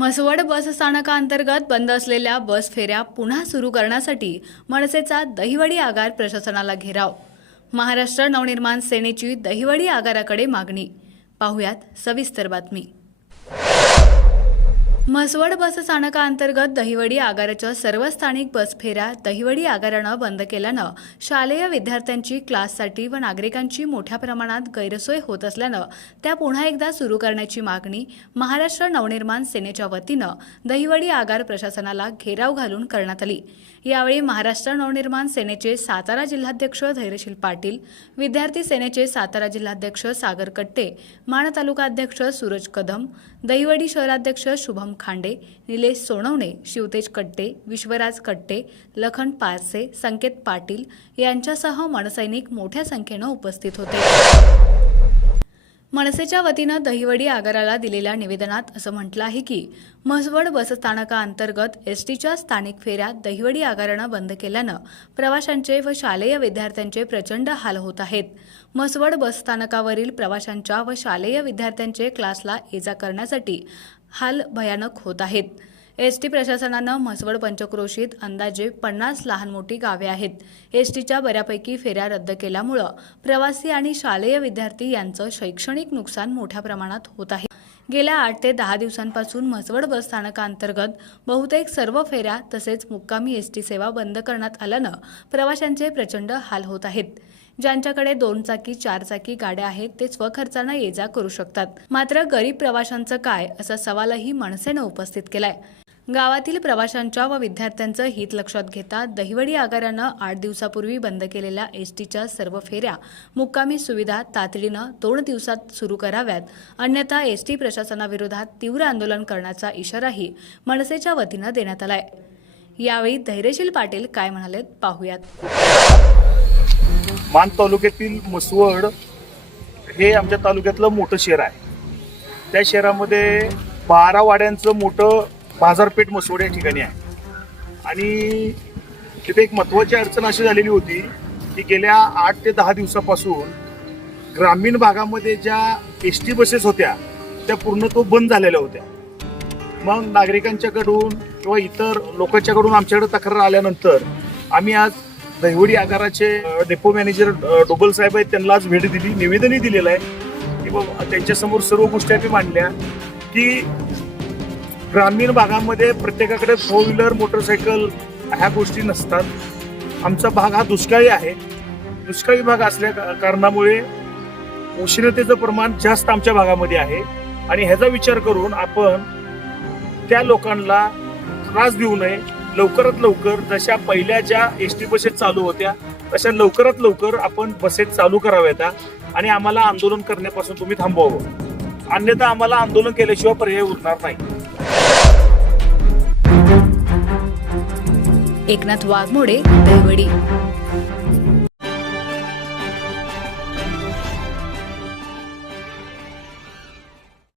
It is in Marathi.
म्हसवड बस स्थानकाअंतर्गत बंद असलेल्या बस फेऱ्या पुन्हा सुरू करण्यासाठी मनसेचा दहिवडी आगार प्रशासनाला घेराव. महाराष्ट्र नवनिर्माण सेनेची दहिवडी आगाराकडे मागणी. पाहुयात सविस्तर बातमी. म्हसवड बस स्थानकाअंतर्गत दहिवडी आगाराच्या सर्व स्थानिक बस फेऱ्या दहिवडी आगारानं बंद केल्यानं शालेय विद्यार्थ्यांची क्लाससाठी व नागरिकांची मोठ्या प्रमाणात गैरसोय होत असल्यानं त्या पुन्हा एकदा सुरू करण्याची मागणी महाराष्ट्र नवनिर्माण सेनेच्या वतीनं दहिवडी आगार प्रशासनाला घेराव घालून करण्यात आली. यावेळी महाराष्ट्र नवनिर्माण सेनेचे सातारा जिल्हाध्यक्ष धैर्यशील पाटील विद्यार्थी सेनेचे सातारा जिल्हाध्यक्ष सागर कट्टे माण तालुका अध्यक्ष सूरज कदम दहिवडी शहराध्यक्ष शुभम खांडे निलेश सोनवणे शिवतेज कट्टे विश्वराज कट्टे लखन पारसे संकेत पाटील यांच्यासह मनसैनिक मोठ्या संख्येनं उपस्थित होते. मनसेच्या वतीनं दहिवडी आगाराला दिलेल्या निवेदनात असं म्हटलं आहे की म्हसवड बसस्थानकाअंतर्गत एस टीच्या स्थानिक फेऱ्या दहिवडी आगारानं बंद केल्यानं प्रवाशांचे व शालेय विद्यार्थ्यांचे प्रचंड हाल होत आहेत. म्हसवड बसस्थानकावरील प्रवाशांच्या व शालेय विद्यार्थ्यांचे क्लासला ये जा करण्यासाठी हाल भयानक होत आहेत. एस टी प्रशासनानं म्हसवड पंचक्रोशीत अंदाजे पन्नास लहान मोठी गावे आहेत. एस टीच्या बऱ्यापैकी फेऱ्या रद्द केल्यामुळं प्रवासी आणि शालेय विद्यार्थी यांचं शैक्षणिक नुकसान मोठ्या प्रमाणात होत आहे. गेल्या आठ ते दहा दिवसांपासून म्हसवड बसस्थानकांतर्गत बहुतेक सर्व फेऱ्या तसेच मुक्कामी एस टी सेवा बंद करण्यात आल्यानं प्रवाशांचे प्रचंड हाल होत आहेत. ज्यांच्याकडे दोन चाकी चार चाकी गाड्या आहेत ते स्वखर्चानं ये जा करू शकतात. मात्र गरीब प्रवाशांचं काय? असा सवालही मनसेनं उपस्थित केलाय. गावातील प्रवाशांच्या व विद्यार्थ्यांचं हित लक्षात घेता दहिवडी आगारानं आठ दिवसापूर्वी बंद केलेल्या एस टीच्या सर्व फेऱ्या मुक्कामी सुविधा तातडीनं दोन दिवसात सुरू कराव्यात. अन्यथा एस टी प्रशासनाविरोधात तीव्र आंदोलन करण्याचा इशाराही मनसेच्या वतीनं देण्यात आलाय. यावेळी धैर्यशील पाटील काय म्हणालेत पाहूयात. मान तालुक्यातील मसवड हे आमच्या तालुक्यातलं मोठं शहर आहे. त्या शहरामध्ये बारा वाड्यांचं मोठं बाजारपेठ मसोड या ठिकाणी आहे. आणि तिथे एक महत्त्वाची अडचण अशी झालेली होती की गेल्या आठ ते दहा दिवसापासून ग्रामीण भागामध्ये ज्या एस टी बसेस होत्या त्या पूर्ण तो बंद झालेल्या होत्या. मग नागरिकांच्याकडून किंवा इतर लोकांच्याकडून आमच्याकडे तक्रार आल्यानंतर आम्ही आज दहिवडी आगाराचे डेपो मॅनेजर डोबल साहेब आहेत त्यांना आज भेट दिली निवेदनही दिलेलं आहे. की बाबा त्यांच्यासमोर सर्व गोष्टी आम्ही मांडल्या की ग्रामीण भागामध्ये प्रत्येकाकडे फोर व्हीलर मोटरसायकल ह्या गोष्टी नसतात. आमचा भाग हा दुष्काळी आहे. दुष्काळी भाग असल्या कारणामुळे उष्णतेचं प्रमाण जास्त आमच्या भागामध्ये आहे. आणि ह्याचा विचार करून आपण त्या लोकांना त्रास देऊ नये. लवकरात लवकर जशा पहिल्या ज्या एस टी बसेस चालू होत्या तशा लवकरात लवकर आपण बसेस चालू कराव्यात. आणि आम्हाला आंदोलन करण्यापासून तुम्ही थांबवावं. अन्यथा आम्हाला आंदोलन केल्याशिवाय पर्याय उरणार नाही. एकनाथ वाघमोडे दहिवडी.